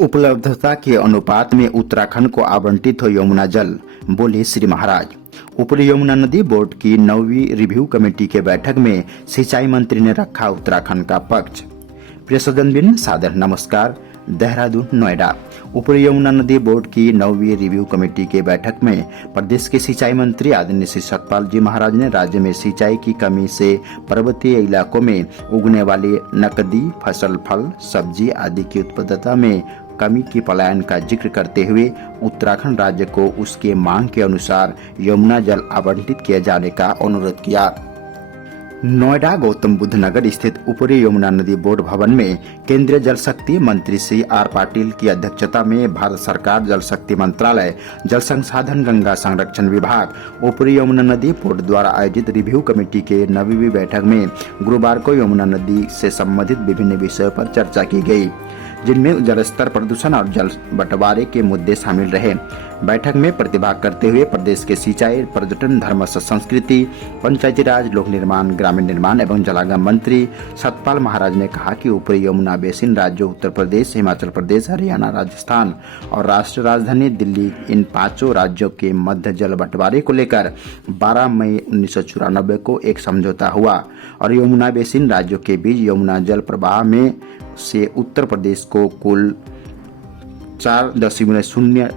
उपलब्धता के अनुपात में उत्तराखंड को आवंटित हो यमुना जल, बोले श्री महाराज। ऊपरी यमुना नदी बोर्ड की 9वीं रिव्यू कमेटी के बैठक में सिंचाई मंत्री ने रखा उत्तराखंड का पक्ष। प्रिय सज्जनबिन, सादर नमस्कार। देहरादून, नोएडा। ऊपरी यमुना नदी बोर्ड की 9वीं रिव्यू कमेटी के बैठक में प्रदेश के सिंचाई मंत्री आदरणीय श्री सतपाल जी महाराज ने राज्य में सिंचाई की कमी से पर्वतीय इलाकों में उगने वाली नकदी फसल, फल, सब्जी आदि की उत्पादकता में कमी की पलायन का जिक्र करते हुए उत्तराखंड राज्य को उसके मांग के अनुसार यमुना जल आवंटित किए जाने का अनुरोध किया। नोएडा गौतम बुद्ध नगर स्थित ऊपरी यमुना नदी बोर्ड भवन में केंद्रीय जल शक्ति मंत्री श्री आर पाटिल की अध्यक्षता में भारत सरकार जल शक्ति मंत्रालय, जल संसाधन गंगा संरक्षण विभाग, ऊपरी यमुना नदी बोर्ड द्वारा आयोजित रिव्यू कमेटी के 9वीं बैठक में गुरुवार को यमुना नदी से संबंधित विभिन्न विषयों पर चर्चा की गई, जिनमें जल स्तर, प्रदूषण और जल बंटवारे के मुद्दे शामिल रहे। बैठक में प्रतिभाग करते हुए प्रदेश के सिंचाई, पर्यटन, धर्म संस्कृति, पंचायती राज, लोक निर्माण, ग्रामीण निर्माण एवं जलागम मंत्री सतपाल महाराज ने कहा कि ऊपरी यमुना बेसिन राज्यों उत्तर प्रदेश, हिमाचल प्रदेश, हरियाणा, राजस्थान और राष्ट्रीय राजधानी दिल्ली, इन 5 राज्यों के मध्य जल बंटवारे को लेकर 12 मई 1994 को एक समझौता हुआ और यमुना बेसिन राज्यों के बीच यमुना जल प्रवाह में से उत्तर प्रदेश को कुल 4.032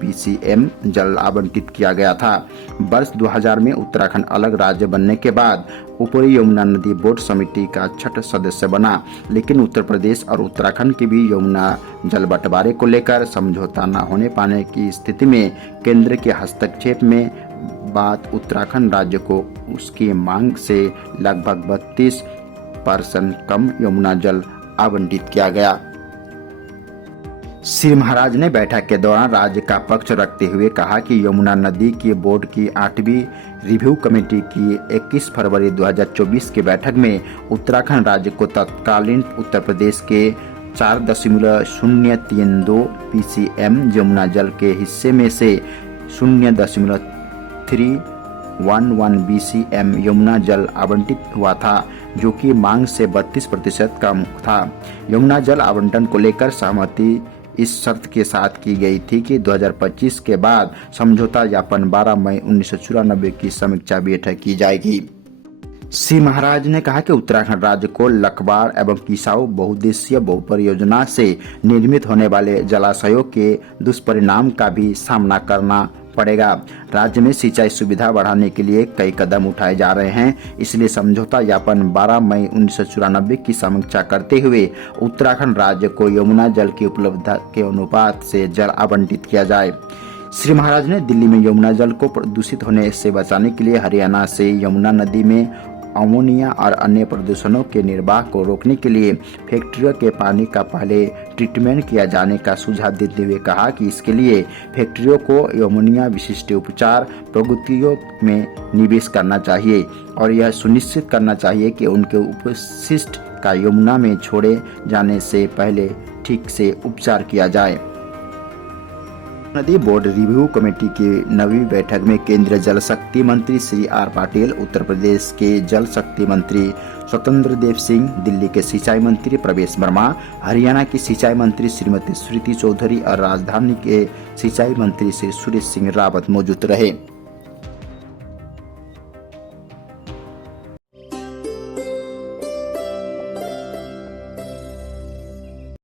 BCM जल आवंटित किया गया था। वर्ष 2000 में उत्तराखंड अलग राज्य बनने के बाद ऊपरी यमुना नदी बोर्ड समिति का 6ठा सदस्य बना, लेकिन उत्तर प्रदेश और उत्तराखंड के भी यमुना जल बंटवारे को लेकर समझौता न होने पाने की स्थिति में केंद्र के हस्तक्षेप में बाद उत्तराखंड राज्य को उसकी मांग से लगभग 32% कम यमुना जल आवंटित किया गया। श्री महाराज ने बैठक के दौरान राज्य का पक्ष रखते हुए कहा कि यमुना नदी की बोर्ड की 8वीं रिव्यू कमेटी की 21 फरवरी 2024 की बैठक में उत्तराखंड राज्य को तत्कालीन उत्तर प्रदेश के 4.032 BCM यमुना जल के हिस्से में से 0.311 BCM यमुना जल आवंटित हुआ था, जो कि मांग से 32% कम था। यमुना जल आवंटन को लेकर सहमति इस शर्त के साथ की गई थी कि 2025 के बाद समझौता ज्ञापन 12 मई 1994 की समीक्षा बैठक की जाएगी। श्री महाराज ने कहा कि उत्तराखंड राज्य को लखवाड़ एवं किसाऊ बहुउद्देशीय बहुपरियोजना से निर्मित होने वाले जलाशयों के दुष्परिणाम का भी सामना करना पड़ेगा। राज्य में सिंचाई सुविधा बढ़ाने के लिए कई कदम उठाए जा रहे हैं, इसलिए समझौता ज्ञापन 12 मई 1994 की समीक्षा करते हुए उत्तराखंड राज्य को यमुना जल की उपलब्धता के अनुपात से जल आवंटित किया जाए। श्री महाराज ने दिल्ली में यमुना जल को प्रदूषित होने से बचाने के लिए हरियाणा से यमुना नदी में अमोनिया और अन्य प्रदूषणों के निर्वाह को रोकने के लिए फैक्ट्रियों के पानी का पहले ट्रीटमेंट किया जाने का सुझाव देते हुए कहा कि इसके लिए फैक्ट्रियों को अमोनिया विशिष्ट उपचार प्रौद्योगिकियों में निवेश करना चाहिए और यह सुनिश्चित करना चाहिए कि उनके अपशिष्ट का यमुना में छोड़े जाने से पहले ठीक से उपचार किया जाए। नदी बोर्ड रिव्यू कमेटी की 9वीं बैठक में केंद्रीय जल शक्ति मंत्री श्री आर पाटिल, उत्तर प्रदेश के जल शक्ति मंत्री स्वतंत्र देव सिंह, दिल्ली के सिंचाई मंत्री प्रवेश वर्मा, हरियाणा की सिंचाई मंत्री श्रीमती श्रुति चौधरी और राजधानी के सिंचाई मंत्री श्री सुरेश सिंह रावत मौजूद रहे।